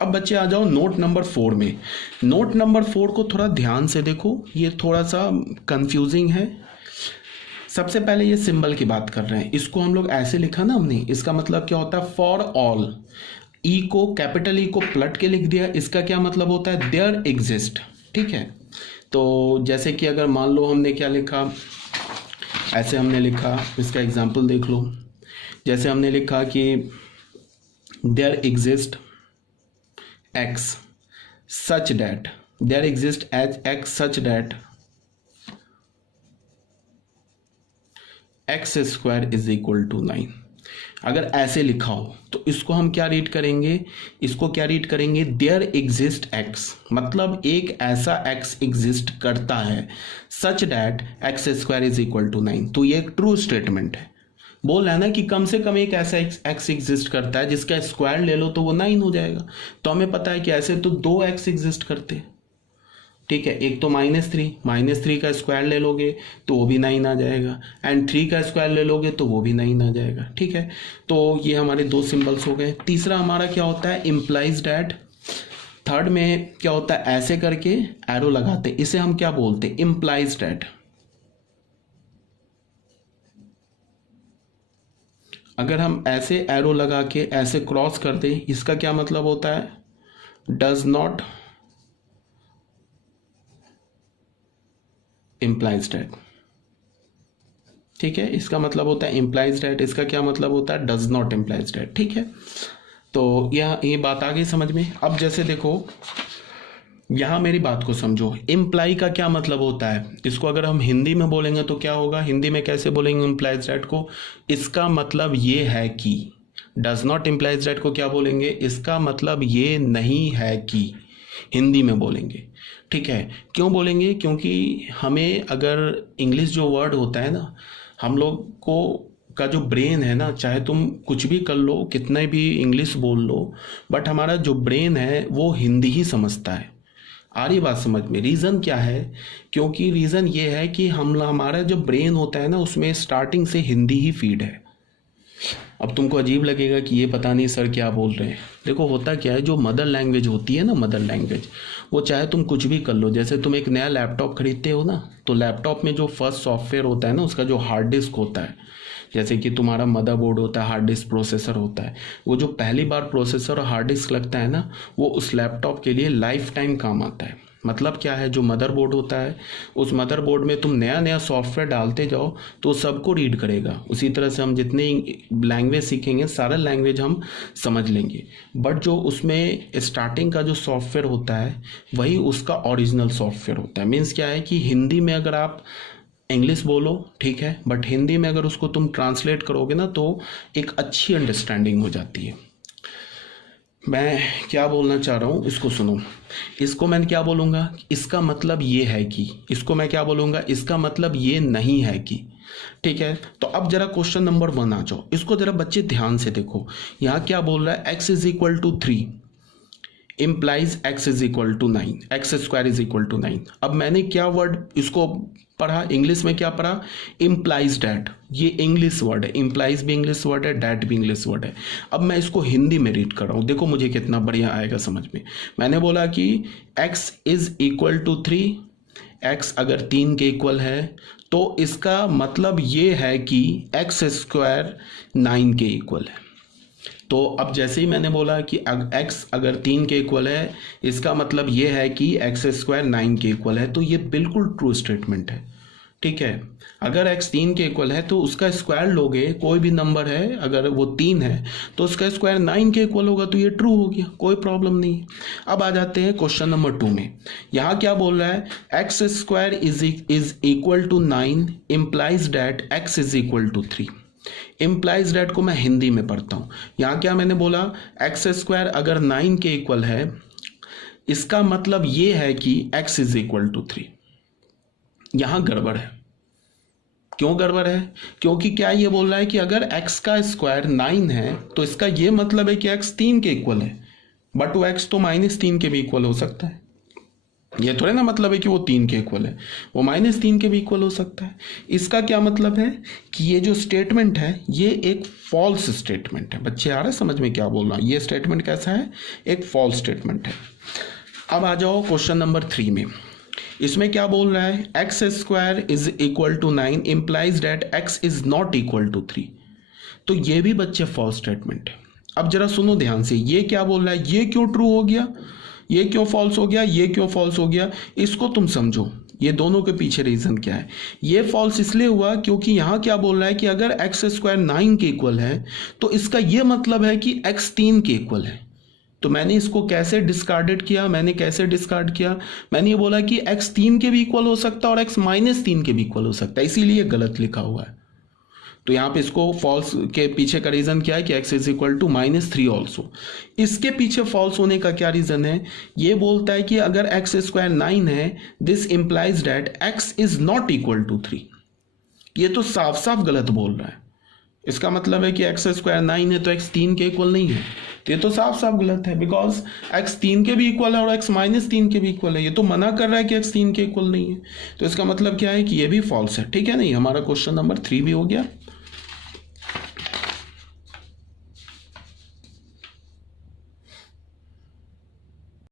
अब बच्चे आ जाओ नोट नंबर 4 में। नोट नंबर 4 को थोड़ा ध्यान से देखो, ये थोड़ा सा कंफ्यूजिंग है। सबसे पहले ये सिंबल की बात कर रहे हैं, इसको हम लोग ऐसे लिखा ना हमने, इसका मतलब क्या होता है फॉर ऑल। ई को कैपिटल ई को पलट के लिख दिया, इसका क्या मतलब होता है देयर एग्जिस्ट। ठीक है, तो जैसे कि अगर मान लो हमने क्या लिखा, ऐसे हमने लिखा, इसका एग्जाम्पल देख लो। जैसे हमने लिखा कि there exist x such that, there exist as x such that x square is equal to 9। अगर ऐसे लिखा हो तो इसको हम क्या रीड करेंगे, इसको क्या रीड करेंगे देयर एग्जिस्ट एक्स, मतलब एक ऐसा एक्स एग्जिस्ट करता है such that x square is equal to 9। तो ये एक ट्रू स्टेटमेंट है, बोल रहा है ना कि कम से कम एक ऐसा एक्स एग्जिस्ट करता है जिसका स्क्वायर ले लो तो वो 9 हो जाएगा। तो हमें पता है कि ऐसे तो 2 एक्स एग्जिस्ट करते हैं। ठीक है, एक तो -3 का स्क्वायर ले लोगे तो वो भी 9 आ जाएगा, एंड 3 का स्क्वायर ले लोगे तो वो भी 9 आ जाएगा। ठीक है, तो ये हमारे 2 सिंबल्स हो गए। तीसरा हमारा क्या होता है इम्प्लाइज डैट। थर्ड में क्या होता है ऐसे करके एरो लगाते, इसे हम क्या बोलते हैं इम्प्लाइज डैट। अगर हम ऐसे एरो लगा के ऐसे क्रॉस कर दें, इसका क्या मतलब होता है डज नॉट इम्प्लाइज डैट। ठीक है, इसका मतलब होता है इम्प्लाइज डैट, इसका क्या मतलब होता है डज नॉट इम्प्लाइज डैट। ठीक है, तो ये बात आ गई समझ में। अब जैसे देखो यहां मेरी बात को समझो, इम्प्लाई का क्या मतलब होता है, इसको अगर हम हिंदी में बोलेंगे तो क्या होगा, हिंदी में कैसे बोलेंगे इम्प्लाइज डैट को, इसका मतलब ये है कि, डज नॉट इम्प्लाइज डैट को क्या बोलेंगे, इसका मतलब ये नहीं है कि, हिंदी में बोलेंगे। ठीक है, क्यों बोलेंगे, क्योंकि हमें अगर इंग्लिश जो वर्ड होता है ना, हम लोग को का जो ब्रेन है ना, चाहे तुम कुछ भी कर लो, कितना भी इंग्लिश बोल लो, बट हमारा जो ब्रेन है वो हिंदी ही समझता है। आ रही बात समझ में। रीज़न क्या है, क्योंकि रीज़न ये है कि हमारा जो ब्रेन होता है ना उसमें स्टार्टिंग से हिंदी ही फीड है। अब तुमको अजीब लगेगा कि ये पता नहीं सर क्या बोल रहे हैं। देखो होता क्या है, जो मदर लैंग्वेज होती है ना, मदर लैंग्वेज, वो चाहे तुम कुछ भी कर लो, जैसे तुम एक नया लैपटॉप खरीदते हो ना, तो लैपटॉप में जो फर्स्ट सॉफ्टवेयर होता है ना, उसका जो हार्ड डिस्क होता है, जैसे कि तुम्हारा मदरबोर्ड होता है, हार्ड डिस्क प्रोसेसर होता है, वो जो पहली बार प्रोसेसर और हार्ड डिस्क लगता है ना, वो उस लैपटॉप के लिए लाइफ टाइम काम आता है। मतलब क्या है, जो मदरबोर्ड होता है, उस मदरबोर्ड में तुम नया नया सॉफ्टवेयर डालते जाओ तो सबको रीड करेगा। उसी तरह से हम जितनी लैंग्वेज सीखेंगे सारा लैंग्वेज हम समझ लेंगे, बट जो उसमें स्टार्टिंग का जो सॉफ्टवेयर होता है वही उसका ओरिजिनल सॉफ्टवेयर होता है। मीन्स क्या है कि हिंदी में अगर आप इंग्लिश बोलो ठीक है, बट हिंदी में अगर उसको तुम ट्रांसलेट करोगे ना तो एक अच्छी अंडरस्टैंडिंग हो जाती है। मैं क्या बोलना चाह रहा हूँ इसको सुनो। इसको मैं क्या बोलूँगा, इसका मतलब ये है कि, इसको मैं क्या बोलूँगा, इसका मतलब ये नहीं है कि। ठीक है, तो अब जरा क्वेश्चन नंबर 1 आ जाओ, इसको जरा बच्चे ध्यान से देखो। यहाँ क्या बोल रहा है, x is equal to 3 implies x is equal to 9, x square is equal to 9। अब मैंने क्या वर्ड इसको पढ़ा, इंग्लिश में क्या पढ़ा, इम्प्लाइज डैट। ये इंग्लिश वर्ड है, इम्प्लाइज भी इंग्लिश वर्ड है, डैट भी इंग्लिश वर्ड है। अब मैं इसको हिंदी में रीड कर रहा हूँ, देखो मुझे कितना बढ़िया आएगा समझ में। मैंने बोला कि x is equal to 3, x अगर 3 के इक्वल है तो इसका मतलब ये है कि एक्स स्क्वायर 9 के इक्वल है। तो अब जैसे ही मैंने बोला कि x अगर 3 के इक्वल है, इसका मतलब ये है कि एक्स स्क्वायर 9 के इक्वल है। तो ये बिल्कुल ट्रू स्टेटमेंट है। ठीक है, अगर x 3 के इक्वल है तो उसका स्क्वायर लोगे, कोई भी नंबर है अगर वो 3 है तो उसका स्क्वायर 9 के इक्वल होगा, तो ये ट्रू हो गया, कोई प्रॉब्लम नहीं। अब आ जाते हैं क्वेश्चन नंबर 2 में। यहाँ क्या बोल रहा है, x square is equal to 9 implies that x is equal to 3। Implies that को मैं हिंदी में पढ़ता हूं। यहां क्या मैंने बोला, एक्स स्क्वायर अगर 9 के इक्वल है, इसका मतलब यह है कि x इज इक्वल टू 3। यहां गड़बड़ है। क्यों गड़बड़ है, क्योंकि क्या ये बोल रहा है कि अगर x का स्क्वायर 9 है तो इसका यह मतलब है कि x 3 के इक्वल है, बट वो x तो -3 के भी इक्वल हो सकता है। ये थोड़े ना मतलब है कि वो 3 के इक्वल है, वो -3 के भी इक्वल हो सकता है। इसका क्या मतलब है कि ये जो स्टेटमेंट है ये एक फॉल्स स्टेटमेंट है। बच्चे आ रहे समझ में क्या बोल रहा हूँ? ये स्टेटमेंट कैसा है? एक फॉल्स स्टेटमेंट है। अब आ जाओ क्वेश्चन नंबर 3 में। इसमें क्या बोल रहा है? X square is equal to 9 implies that x is not equal to 3। तो ये भी बच्चे फॉल्स स्टेटमेंट है। अब जरा सुनो ध्यान से, ये क्या बोल रहा है? ये क्यों ट्रू हो गया, ये क्यों फॉल्स हो गया, ये क्यों फॉल्स हो गया, इसको तुम समझो। ये दोनों के पीछे रीजन क्या है? ये फॉल्स इसलिए हुआ क्योंकि यहां क्या बोल रहा है कि अगर एक्स स्क्वायर 9 के इक्वल है तो इसका ये मतलब है कि एक्स 3 के इक्वल है। तो मैंने इसको कैसे डिस्कार्डेड किया? मैंने कैसे डिस्कार्ड किया? मैंने ये बोला कि एक्स 3 के भी इक्वल हो सकता है और एक्स -3 के भी इक्वल हो सकता है, इसीलिए गलत लिखा हुआ है। तो यहाँ पे इसको फॉल्स के पीछे का रीजन क्या है कि x is equal to -3 also. इसके पीछे फॉल्स होने का क्या रीजन है? ये बोलता है कि अगर एक्स स्क्वायर 9 है, this implies that x is not equal to 3। ये तो साफ साफ गलत बोल रहा है। इसका मतलब है कि एक्स स्क्वायर 9 है तो x 3 के इक्वल नहीं है। तो ये तो साफ साफ गलत है, बिकॉज x 3 के भी इक्वल है और x -3 के भी इक्वल है। ये तो मना कर रहा है कि x 3 के इक्वल नहीं है। तो इसका मतलब क्या है कि ये भी फॉल्स है। ठीक है, नहीं, हमारा क्वेश्चन नंबर 3 भी हो गया।